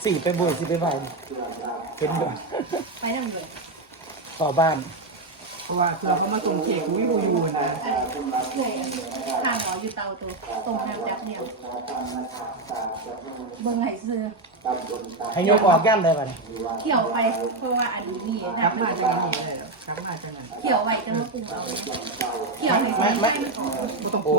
ใช่ละสี่ไปบุยสี่ไปไหวเป็นบ่ไปนั่งเลยต่อบ้าน เพราะว่าเราก็มาส่งเค้กวิวอยู่นะเคยทางหมออยู่เตาตัวตรงน้ำจับเนี่ยเบิ่งไหซื้อให้ยกออกย่ำได้ป่ะเนี่ยเขี่ยวไปเพราะว่าอันนี้มีกลันะบมาจากไหนเลยกลับมาจากไหนเขี่ยวไว้จะมาปรุงเอาเขี่ยวให้ใส่ไม่ไม่ต้องโอ้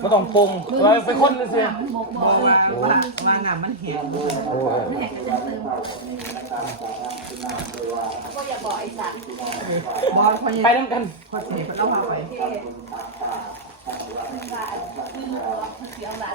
ไม่ต้องปรุงเราเป็นคนเสียบกบบออกกว่าว่าว่าว่าน้ำมันแห้งโอ้เออไม่แหกก็จะเติมก็อย่าบอกไอ้สัตว์บอลพอไปยังน้ำกันพอเห็นเราพาไปว่าคือเสียงหลาน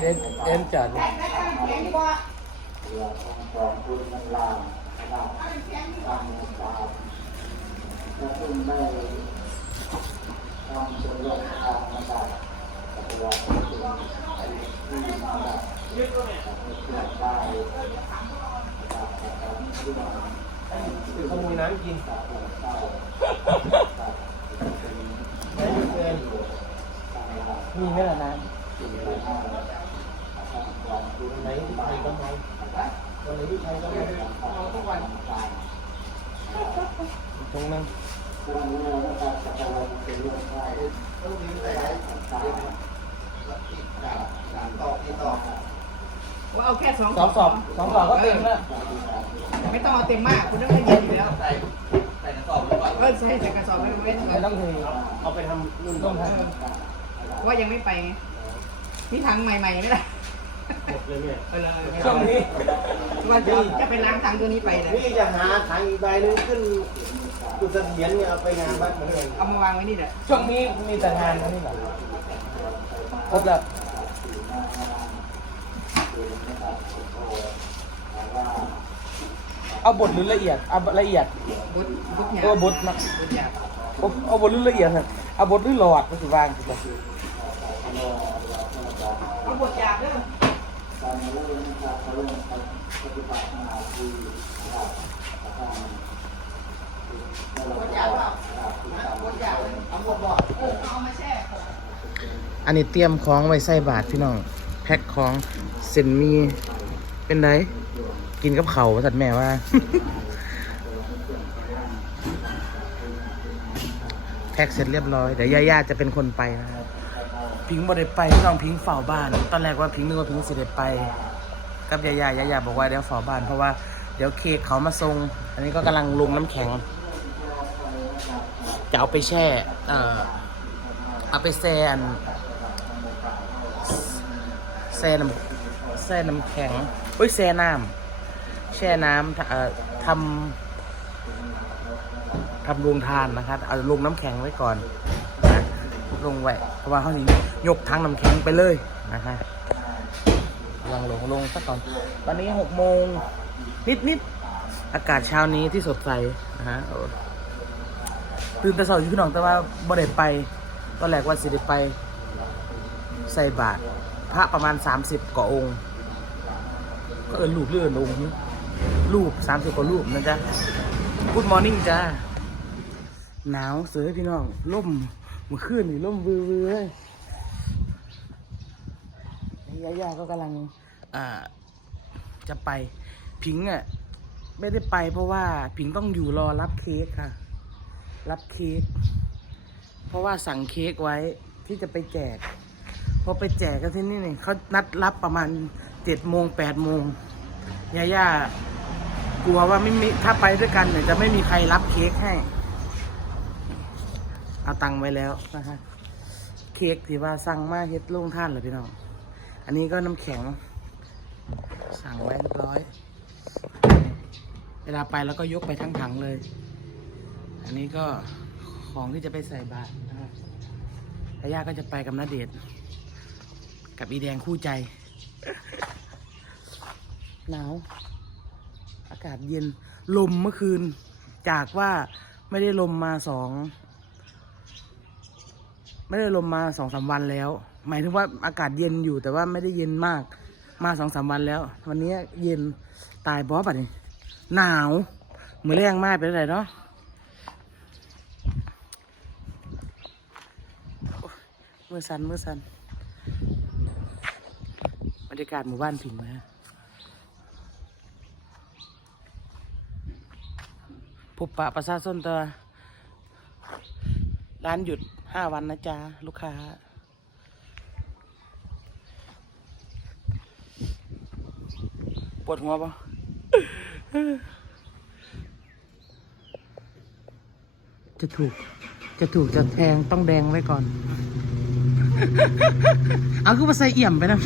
เลยเอ็นจัดขามีน้ำกินมีไหมล่ะน้ำ ไหนที่ไทยก็ไม่วันไหนที่ไทยก็ไม่ำตรงนั้นว่าเอาแค่สองสองสอบสองสอบก็เต็มแล้วไม่ต้องเอาเต็มมากคุณต้องเย็นอยู่แล้วใส่ใส่กระสอบเออใส่ใส่กระสอบไว้ไว้ไม่ต้องเทเอาไปทำนุ่นต้องทว่ายังไม่ไป ไงนี่ถังใหม่ๆไม่ได้หมดเลยเนี่ยเออเลยำช่วงนี้ว่าจะจะไปล้างถังตัวนี้ไปเลยนี่จะหาถังอีกใบนึงขึ้นกุศลเสียนเนี่ยเอาไปงานบ้านเหมือนกันเอามาวางไว้นี่แหละช่วงนี้มีแต่งานนะนี่เหรอครบแล้วเอาบทหรือละเอียดเอาละเอียดบดบดหยาเออบบทนะบดหยาบเอาเอาบทหรือละเอียดครับเอาบทหรือหลอดก็สิวางสิครับ เด้อการมาเริ่มนะครับมาเริ่มปฏิบัติมาคือนะครับการคนยากเปล่านอยากเลยเอาหมดบอกเออเอามาแช่อันนี้เตรียมของไว้ใส่บาทพี่น้อง แพ็คของเส้นมีเป็นไรกินกับเขาสัตว์แม่ว่า แพ็คเสร็จเรียบร้อย เดี๋ยวย่าๆจะเป็นคนไปนะครับ พิงบ่ได้ไปน้องพิงเฝ้าบ้าน ตอนแรกว่าพิงนึกว่าพิงสิได้ไป กับย่าๆย่าบอกว่าเดี๋ยวเฝ้าบ้าน เพราะว่าเดี๋ยวเค้กเขามาส่ง อันนี้ก็กำลังลงน้ำแข็ง จะเอาไปแช่เอ่อเอาไปแซนแช่น้ำแช่น้ำแข็งเฮ้ยแช่น้ำแช่น้ำเอ่อทำทำโรงทานนะครับเอาลงน้ำแข็งไว้ก่อน ลงไว้เพราะว่าเขาสิยกทั้งน้ำแข็งไปเลยนะฮะกำลังลงลงสักก่อนตอนนี้หกโมงนิดนิดๆอากาศเช้านี้ที่สดใสนะฮะตื่นแต่เช้าอยู่พี่น้องแต่ว่าบ่ได้ไปตอนแรกว่าสิได้ไปใส่บาตรพระประมาณ 30กว่าองค์ ก็เอินรูปเลื่อนองค์นี้รูป 30กว่ารูปนะจ๊ะ Good morning จ้า หนาวเสือพี่น้องล่ม มื่อคืนนี่ล่มวือวือเลยยาย่าก็กำลังอ่าจะไป พิงค์อะ ไม่ได้ไปเพราะว่าผิงต้องอยู่รอรับเค้กค่ะ รับเค้กเพราะว่าสั่งเค้กไว้ที่จะไปแจกพอไปแจกกันที่นี่เนี่ยเขานัดรับประมาณเจ็ดโมงแปดโมงยาย่ากลัวว่าไม่มีถ้าไปด้วยกันเนี่ยจะไม่มีใครรับเค้กให้ เอาตังค์ไว้แล้วนะฮะเค้กที่ว่าสั่งมาเฮ็ดล่งท่านเลยพี่น้อง อันนี้ก็น้ำแข็ง สั่งไว้เรียบร้อย เวลาไปแล้วก็ยกไปทั้งถังเลย อันนี้ก็ของที่จะไปใส่บาตรนะครับทายาก็จะไปกับนาเดชกับอีแดงคู่ใจ หนาว อากาศเย็น ลมเมื่อคืน จากว่าไม่ได้ลมมาสอง ไม่ได้ลมมาสองสามวันแล้ว หมายถึงว่าอากาศเย็นอยู่แต่ว่าไม่ได้เย็นมาก มาสองสามวันแล้ว วันนี้เย็นตายบอสป่ะนี่หนาวเมือแรงมากเป็นไรเนาะมือสันมือสันบรรยากาศหมู่บ้านผิงนะฮะพบปะประชาชนตัวร้านหยุด ห้าวันนะจ๊ะ ลูกค้า ปวดหัวปะจะถูก จะถูกจะแทงต้องแดงไว้ก่อน เอาคือมาใส่เอี่ยมไปนะ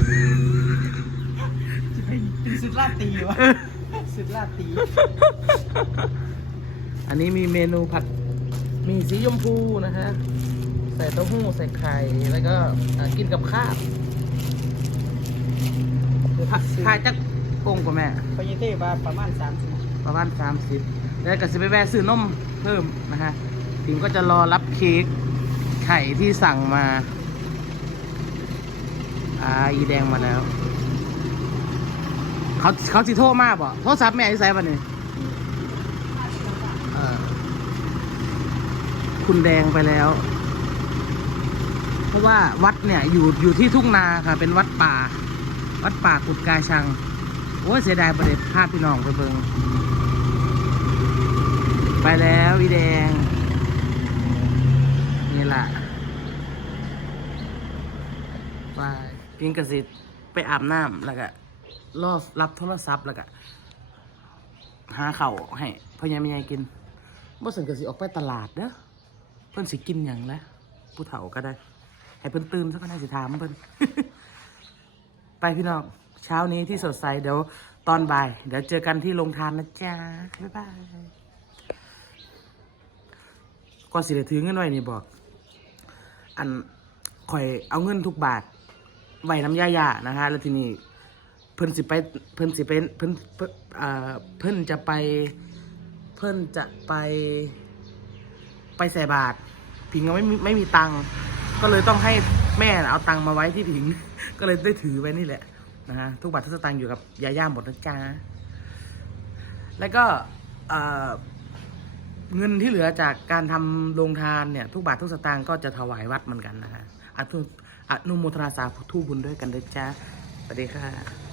เป็นสุดลาดตีวะสุดลาดตี อันนี้มีเมนูผัดมีสีชมพูนะฮะ ใส่เต้าหู้ใส่ไข่แล้วก็อ่ากินกับข้าวผัดทายจักโป่งกว่าแม่พยเต้ว่าประมาณสามสิบประมาณสามสิบแล้วก็สิไปแวะซื้อนมเพิ่มนะฮะทีมก็จะรอรับเค้กไข่ที่สั่งมาอ่าอีแดงมาแล้ว เขาเขาสิโทรมาบ่โทรศัพท์แม่ที่ใส่ป่ะนี่เออคุณแดงไปแล้วเพ ราะว่าวัดเนี่ยอยู่อยู่ที่ทุ่งนาค่ะ เป็นวัดป่า วัดป่ากุดกาชัง โอ้ยเสียดายประเด็พาพี่น้องไปเบิงไปแล้วอีแดง นี่แหละไปพิงกสิทธิ์ไปอาบน้ำแล้วก็รอรับโทรศัพท์แล้วก็หาเข่าให้พ่อใหญ่แม่ใหญ่กินบ่สันกสิออกไปตลาดเด้อเพิ่นสิกินอย่างละผู้เฒ่าก็ได้ ให้เพิ่นตื่นสักก็ได้สิถามเพิ่น ไปพี่น้องเช้านี้ที่สดใสเดี๋ยวตอนบ่าย เดี๋ยวเจอกันที่โรงทานนะจ๊ะ บ๊ายบายก็สิได้ถือเงินไว้นี่บอก อันข่อยเอาเงินทุกบาทไว้น้ำยายานะฮะแล้วทีนี้เพิ่นสิไปเพิ่นสิเป็นเพิ่นเพิ่นเพิ่นจะไป เพิ่นจะไปไปใส่บาทพิงก็ไม่มีไม่มีตังค์ ก็เลยต้องให้แม่เอาตังมาไว้ที่ถิง ก็เลยได้ถือไว้นี่แหละนะฮะทุกบาททุกสตางค์อยู่กับยาย่าหมดนะจ๊ะแล้วก็เงินที่เหลือจากการทำโรงทานเนี่ยทุกบาททุกสตางค์ก็จะถวายวัดเหมือนกันนะฮะอนุอนุโมทนาสาธุบุญด้วยกันด้วยจ้าสวัสดีค่ะ